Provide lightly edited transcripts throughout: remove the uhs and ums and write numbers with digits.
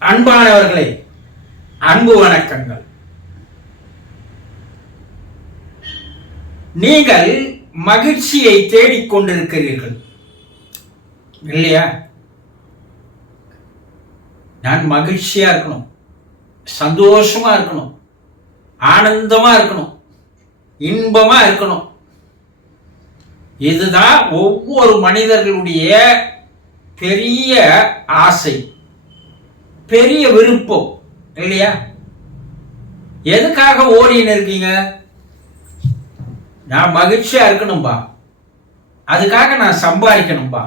அன்பானவர்களே, அன்பு வணக்கங்கள். நீங்கள் மகிழ்ச்சியை தேடிக்கொண்டிருக்கிறீர்கள் இல்லையா? நான் மகிழ்ச்சியா இருக்கணும், சந்தோஷமா இருக்கணும், ஆனந்தமா இருக்கணும், இன்பமா இருக்கணும். இதுதான் ஒவ்வொரு மனிதர்களுடைய பெரிய ஆசை, பெரிய விருப்பம் இல்லையா? எதுக்காக ஓடின்னு இருக்கீங்க? நான் மகிழ்ச்சியா இருக்கணும்பா, அதுக்காக நான் சம்பாதிக்கணும்பா,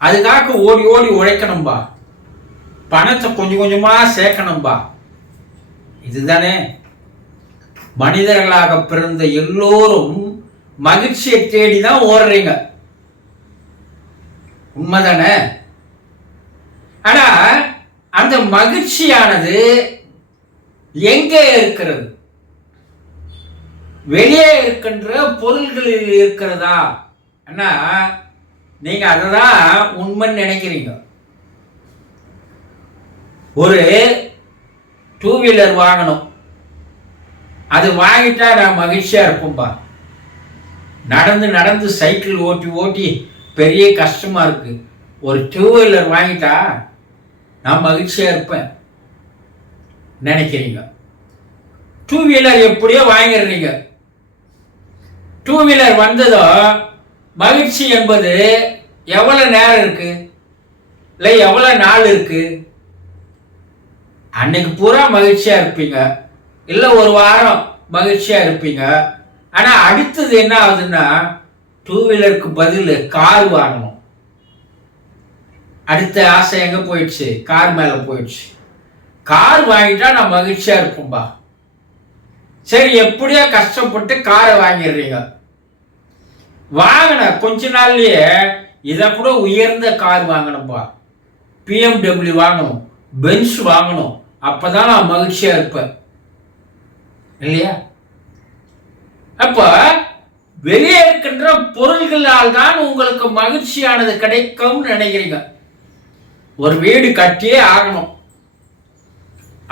அதுக்காக ஓடி ஓடி உழைக்கணும்பா, பணத்தை கொஞ்சம் கொஞ்சமா சேர்க்கணும்பா. இதுதானே மனிதர்களாக பிறந்த எல்லோரும் மகிழ்ச்சியை தேடிதான் ஓடுறீங்க, உண்மைதானே? ஆனா அந்த மகிழ்ச்சியானது எங்கே இருக்கிறது? வெளியே இருக்கின்ற பொருள்களில் இருக்கிறதா? அண்ணா, நீங்க அததான் உண்மைன்னு நினைக்கிறீங்க. ஒரு 2 வீலர் வாங்கணும், அது வாங்கிட்டா நான் மகிழ்ச்சியா இருப்பேன்பா. நடந்து நடந்து சைக்கிள் ஓட்டி ஓட்டி பெரிய கஷ்டமா இருக்கு, ஒரு 2 வீலர் வாங்கிட்டா நான் மகிழ்ச்சியா இருப்பேன் நினைக்கிறீங்க. 2 வீலர் எப்படியோ வாங்கிடுறீங்க. 2 வீலர் வந்ததோ மகிழ்ச்சி என்பது எவ்வளவு நேரம் இருக்கு, இல்லை எவ்வளவு நாள் இருக்கு? அன்னைக்கு பூரா மகிழ்ச்சியா இருப்பீங்க, இல்லை ஒரு வாரம் மகிழ்ச்சியா இருப்பீங்க. ஆனா அடுத்தது என்ன ஆகுதுன்னா, 2 வீலருக்கு பதில் கார் வாங்கணும். அடுத்த ஆசை எங்க போயிடுச்சு? கார் மேல போயிடுச்சு. கார் வாங்கிட்டா நான் மகிழ்ச்சியா இருப்பேன்பா. சரி, எப்படியோ கஷ்டப்பட்டு காரை வாங்கிடுறீங்க. வாங்கின கொஞ்ச நாள்லயே இதை கூட உயர்ந்த கார் வாங்கணும்பா, BMW வாங்கணும், பென்ஸ் வாங்கணும், அப்பதான் நான் மகிழ்ச்சியா இருப்பேன் இல்லையா? அப்ப வெளியே இருக்கின்ற பொருள்களால் தான் உங்களுக்கு மகிழ்ச்சியானது கிடைக்கும் நினைக்கிறீங்க. ஒரு வீடு கட்டியே ஆகணும்,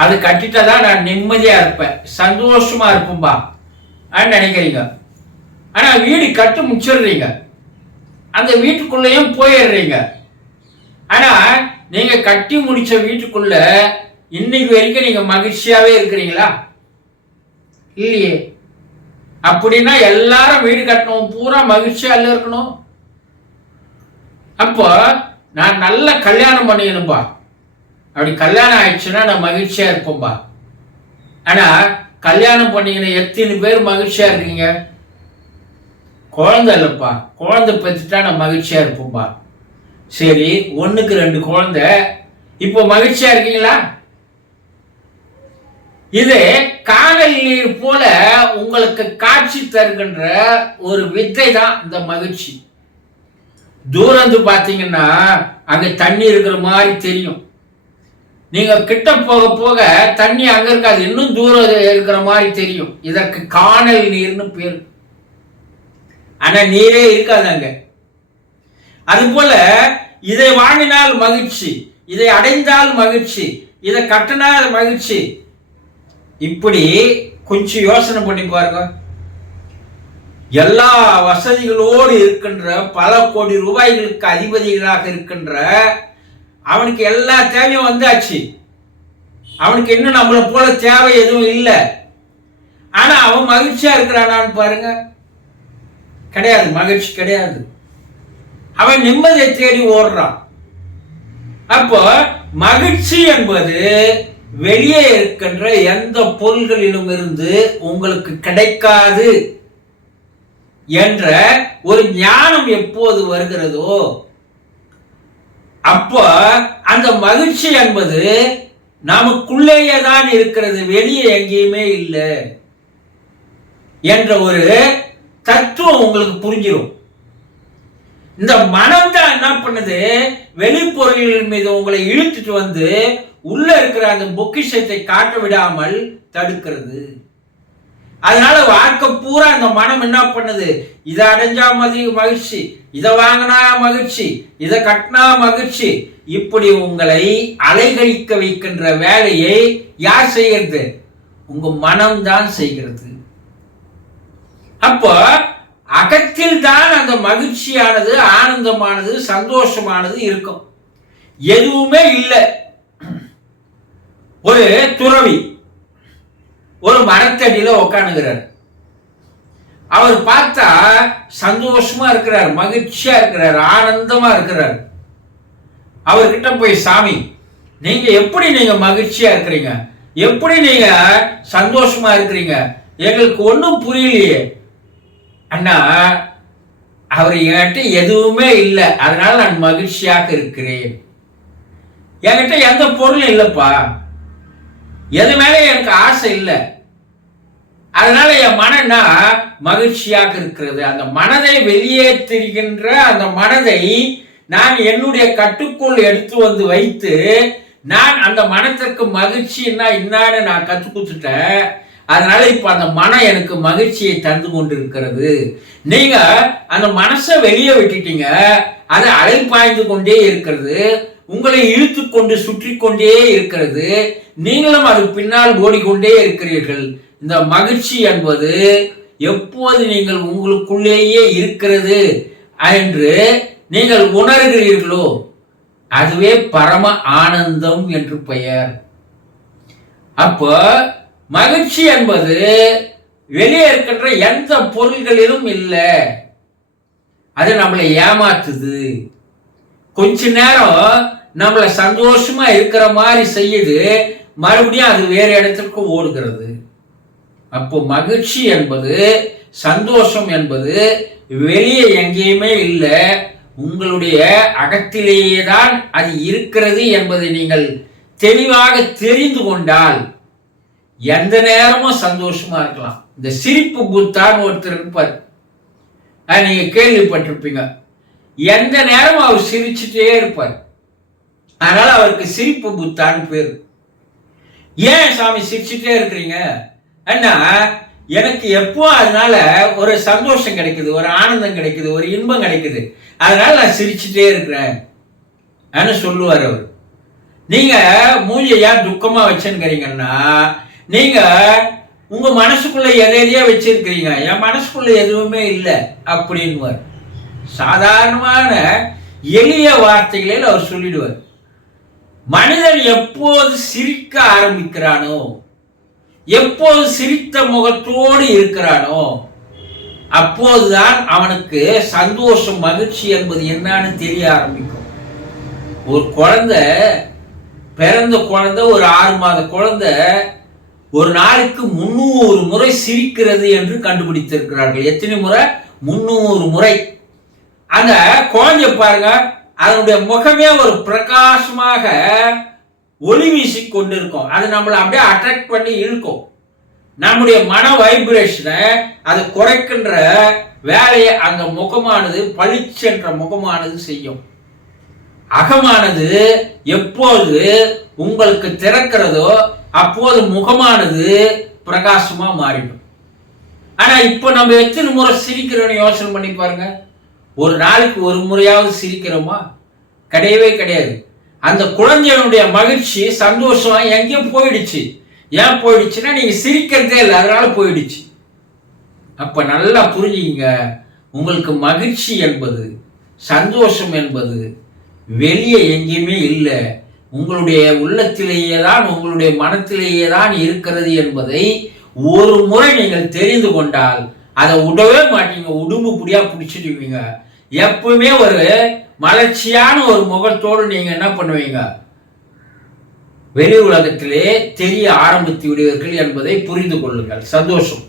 அது கட்டிட்டதான் நான் நிம்மதியா இருப்பேன், சந்தோஷமா இருப்பேன்பா நினைக்கிறீங்க. ஆனா வீடு கட்டி முடிச்சிடுறீங்க, அந்த வீட்டுக்குள்ளேயும் போயிடுறீங்க. ஆனா நீங்க கட்டி முடிச்ச வீட்டுக்குள்ள இன்னைக்கு வரைக்கும் நீங்க மகிழ்ச்சியாவே இருக்கிறீங்களா? இல்லையே. அப்படின்னா எல்லாரும் வீடு கட்டணும் பூரா மகிழ்ச்சியா இருக்கணும். அப்போ நான் நல்ல கல்யாணம் பண்ணிக்கணும்பா, அப்படி கல்யாணம் ஆயிடுச்சுன்னா நான் மகிழ்ச்சியா இருப்பேன்பா. ஆனா கல்யாணம் பண்ணிக்கின எத்தனை பேர் மகிழ்ச்சியா இருக்கீங்க? குழந்தை இல்லப்பா, குழந்தை பெற்றுட்டா நான் மகிழ்ச்சியா இருப்பேன்பா. சரி, 1க்கு 2 குழந்தை, இப்போ மகிழ்ச்சியா இருக்கீங்களா? இது காணல் நீர் போல உங்களுக்கு காட்சி தருகின்ற ஒரு வித்தை தான் இந்த மகிழ்ச்சி. தூரந்து பாத்தீங்கன்னா அங்க தண்ணி இருக்கிற மாதிரி தெரியும், நீங்க கிட்ட போக போக தண்ணி அங்க இருக்காது, இன்னும் தூரம் இருக்கிற மாதிரி தெரியும். இதற்கு காணல் நீர்னு பேர். ஆனா நீரே இருக்காது அங்க. அது போல இதை வாங்கினால் மகிழ்ச்சி, இதை அடைந்தால் மகிழ்ச்சி, இதை கட்டினால் மகிழ்ச்சி. இப்படி கொஞ்சம் யோசனை பண்ணி பாருங்க. எல்லா வசதிகளோடு இருக்கின்ற, பல கோடி ரூபாய்களுக்கு அதிபதிகளாக இருக்கின்ற அவனுக்கு எல்லா தேவையும் வந்தாச்சு, அவனுக்கு இன்னும் நம்மளை போல தேவை எதுவும் இல்லை. ஆனா அவன் மகிழ்ச்சியா இருக்கிறானான்னு பாருங்க, கிடையாது, மகிழ்ச்சி கிடையாது. அவன் நிம்மதியை தேடி ஓடுறான். அப்போ மகிழ்ச்சி என்பது வெளியே இருக்கின்ற எந்த பொருள்களிலும் இருந்து உங்களுக்கு கிடைக்காது என்ற ஒரு ஞானம் எப்போது வருகிறதோ அப்போ அந்த மகிழ்ச்சி என்பது நமக்குள்ளேயே தான் இருக்கிறது, வெளியே எங்கேயுமே இல்லை என்ற ஒரு தத்துவம் உங்களுக்கு புரிஞ்சிடும். இந்த மனம் தான் என்ன பண்ணுது, வெளிப்பொருள்கள் மீது உங்களை இழுத்துட்டு வந்து உள்ள இருக்கிற அந்த பொக்கிஷத்தை காட்ட விடாமல் தடுக்கிறது. அதனால வாழ்க்கை பூரா அந்த மனம் என்ன பண்ணுது, இதை அடைஞ்சா மகிழ்ச்சி, இதை வாங்கினா மகிழ்ச்சி, இதை கட்டினா மகிழ்ச்சி, இப்படி உங்களை அலைகழிக்க வைக்கின்ற வேலையை யார் செய்கிறது? உங்க மனம்தான் செய்கிறது. அப்போ அகத்தில் தான் அந்த மகிழ்ச்சியானது, ஆனந்தமானது, சந்தோஷமானது இருக்கும். எதுவுமே இல்லை. ஒரு துறவி ஒரு மரத்தடியில உட்காந்துக்கிறார். அவர் பார்த்தா சந்தோஷமா இருக்கிறார், மகிழ்ச்சியா இருக்கிறார், ஆனந்தமா இருக்கிறார். அவர்கிட்ட போய், சாமி, நீங்க எப்படி நீங்க மகிழ்ச்சியா இருக்கிறீங்க, எப்படி நீங்க சந்தோஷமா இருக்கிறீங்க, எங்களுக்கு ஒன்றும் புரியலையே அண்ணா. அவர் என்கிட்ட எதுவுமே இல்லை, அதனால நான் மகிழ்ச்சியாக இருக்கிறேன். என்கிட்ட எந்த பொருளும் இல்லைப்பா, எது மேல எனக்கு ஆசை இல்லை, அதனால என் மனம்னா மகிழ்ச்சியாக இருக்கிறது. அந்த மனதை வெளியேற்றுகின்ற அந்த மனதை நான் என்னுடைய கட்டுக்குள் எடுத்து வந்து வைத்து, நான் அந்த மனத்திற்கு மகிழ்ச்சின்னா என்னன்னு நான் கத்து கொடுத்துட்டேன். அதனால இப்ப அந்த மனம் எனக்கு மகிழ்ச்சியை தந்து கொண்டு இருக்கிறது. நீங்க அந்த மனசை வெளியே விட்டுட்டீங்க, அது அலைப்பாய்ந்து கொண்டே இருக்கிறது, உங்களை இழுத்து கொண்டு சுற்றி கொண்டே இருக்கிறது, நீங்களும் அது பின்னால் ஓடிக்கொண்டே இருக்கிறீர்கள். இந்த மகிழ்ச்சி என்பது எப்போது நீங்கள் உங்களுக்குள்ளேயே இருக்கிறது என்று நீங்கள் உணர்கிறீர்களோ அதுவே பரம ஆனந்தம் என்று பெயர். அப்போ மகிழ்ச்சி என்பது வெளியே இருக்கின்ற எந்த பொருள்களிலும் இல்லை. அது நம்மளை ஏமாத்துது. கொஞ்ச நேரம் நம்மளை சந்தோஷமா இருக்கிற மாதிரி செய்யுது, மறுபடியும் அது வேற இடத்திற்கு ஓடுகிறது. அப்போ மகிழ்ச்சி என்பது, சந்தோஷம் என்பது வெளியே எங்கேயுமே இல்லை, உங்களுடைய அகத்திலேயே தான் அது இருக்கிறது என்பதை நீங்கள் தெளிவாக தெரிந்து கொண்டால் எந்த நேரமும் சந்தோஷமா இருக்கலாம். இந்த சிரிப்பு புத்தான்னு ஒருத்தர் இருப்பார், நீங்க கேள்விப்பட்டிருப்பீங்க. எந்த நேரமும் அவர் சிரிச்சுட்டே இருப்பார், அதனால அவருக்கு சிரிப்பு புத்தான்னு பேரு. ஏன் சாமி சிரிச்சுட்டே இருக்கிறீங்க அண்ணா? எனக்கு எப்போ அதனால ஒரு சந்தோஷம் கிடைக்குது, ஒரு ஆனந்தம் கிடைக்குது, ஒரு இன்பம் கிடைக்குது, அதனால நான் சிரிச்சுட்டே இருக்கிறேன் சொல்லுவார் அவர். நீங்க மூஞ்சியை ஏன் துக்கமா வச்சுருக்கிறீங்கன்னா, நீங்க உங்க மனசுக்குள்ள எதையோ வச்சிருக்கிறீங்க, என் மனசுக்குள்ள எதுவுமே இல்லை அப்படின்னு சாதாரணமான எளிய வார்த்தைகளில் அவர் சொல்லிடுவார். மனிதன் எப்போது சிரிக்க ஆரம்பிக்கிறானோ, எப்போது சிரித்த முகத்தோடு இருக்கிறானோ, அப்போதுதான் அவனுக்கு சந்தோஷம், மகிழ்ச்சி என்பது என்னன்னு தெரிய ஆரம்பிக்கும். ஒரு குழந்தை, பிறந்த குழந்தை, ஒரு 6 மாத குழந்தை ஒரு நாளைக்கு 300 முறை சிரிக்கிறது என்று கண்டுபிடித்திருக்கிறார்கள். எத்தனை முறை? 300 முறை. அந்த குழந்தை பாருங்க, அதனுடைய முகமே ஒரு பிரகாசமாக ஒளி வீசி கொண்டு இருக்கும். அது நம்மளை அப்படியே அட்ராக்ட் பண்ணி இழுக்கும். நம்முடைய மன வைப்ரேஷனை அது குறைக்கின்ற வேலையை அந்த முகமானது, பளிச்சென்ற முகமானது செய்யும். அகமானது எப்போது உங்களுக்கு திறக்கிறதோ அப்போது முகமானது பிரகாசமா மாறிடும். ஆனா இப்போ நம்ம எத்தனை முறை சிரிக்கிறோன்னு யோசனை பண்ணி பாருங்க. ஒரு நாளைக்கு ஒரு முறையாவது சிரிக்கிறோமா? கிடையவே கிடையாது. அந்த குழந்தைகளுடைய மகிழ்ச்சி, சந்தோஷம் எங்கேயோ போயிடுச்சு. ஏன் போயிடுச்சுன்னா நீங்க சிரிக்கிறதே இல்லை, அதனால போயிடுச்சு. அப்ப நல்லா புரிஞ்சுங்க, உங்களுக்கு மகிழ்ச்சி என்பது, சந்தோஷம் என்பது வெளியே எங்கேயுமே இல்லை, உங்களுடைய உள்ளத்திலேயே தான், உங்களுடைய மனத்திலேயே தான் இருக்கிறது என்பதை ஒரு முறை நீங்கள் தெரிந்து கொண்டால் அதை விடவே மாட்டீங்க. உடும்பு புடியா பிடிச்சிடுவீங்க. எப்பவுமே ஒரு மலர்ச்சியான ஒரு முகத்தோடு நீங்க என்ன பண்ணுவீங்க? வெளி உலகத்திலே தெரிய ஆரம்பித்து விடுவீர்கள் என்பதை புரிந்து கொள்ளுங்கள். சந்தோஷம்.